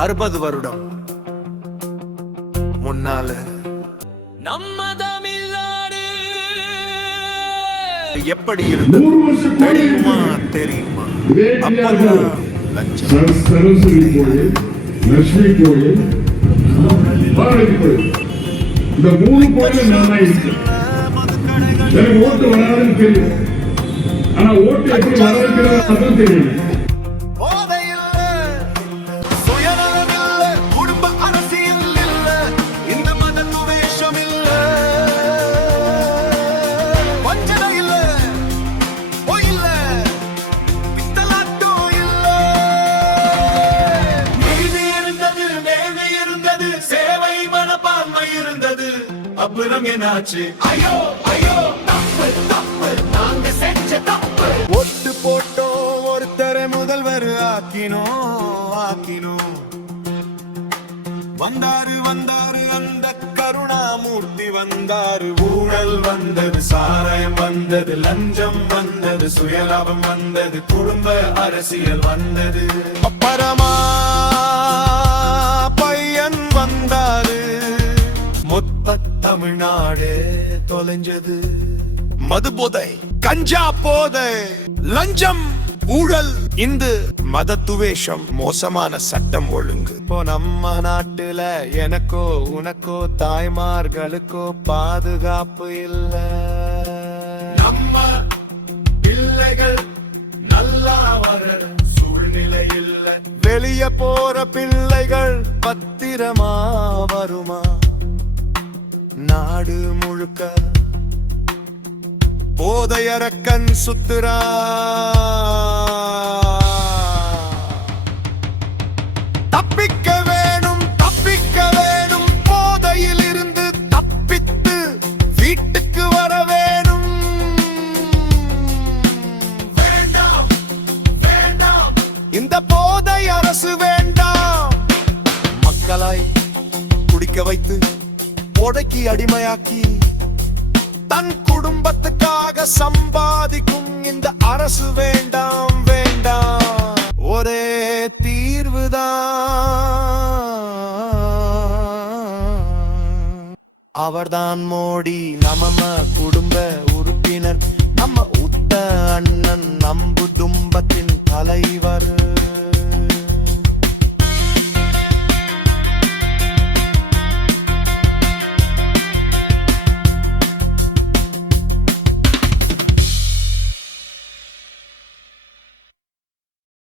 60 வருடம் முன்னால நம்ம தமிழ்நாடு எப்படி இருந்தது தெரியுமா? அப்பெல்லாம் லட்சம் சரஸ்வதி கோயில், லட்சுமி கோயில், பாரதி கோயில், இந்த 3 கோயில் நல்லா இருக்கு. எனக்கு ஓட்டு வராதுன்னு தெரியும், ஆனா ஓட்டு எப்படி வரவேற்கிறது அதுவும் தெரியும். அப்புறம் என்னாச்சு? ஐயோ ஐயோ தப்பு தப்பு நாங்க செஞ்ச தப்பு. ஒட்டு போட்டோம் ஒருத்தரை முதல்வர் ஆக்கினோம். வந்தாரு அந்த கருணாமூர்த்தி வந்தாரு. ஊழல் வந்தது, சாராயம் வந்தது, லஞ்சம் வந்தது, சுயலாபம் வந்தது, குடும்ப அரசியல் வந்தது. அப்புறமா பையன் வந்தாரு. மொத்த தமிழ்நாடு தொலைஞ்சது. மது போதை, கஞ்சா போதை, லஞ்சம், ஊழல், இந்து மதத்துவேஷம், மோசமான சட்டம் ஒழுங்கு. இப்போ நம்ம நாட்டுல எனக்கோ உனக்கோ தாய்மார்களுக்கோ பாதுகாப்பு இல்ல. நம்ம பிள்ளைகள் நல்லா வர சூழ்நிலை இல்ல. வெளிய போற பிள்ளைகள் பத்திரமா வருமா? நாடு முழுக்க போதையரக்கன் சுத்துறா. தப்பிக்க வேணும் போதையில் இருந்து தப்பித்து வீட்டுக்கு வர வேணும். வேண்டாம் இந்த போதை அரசு வேண்டாம். மக்களாய் குடிக்க வைத்து போதைக்கு அடிமையாக்கி தன் குடும்பத்துக்காக சம்பாதிக்கும் இந்த அரசு வேண்டாம். ஒரே தீர்வுதான், அவர்தான் மோடி. நம்ம குடும்ப உறுப்பினர், நம்ம உத்த அண்ணன், நம்பு தும்பத்தின் தலைவர்.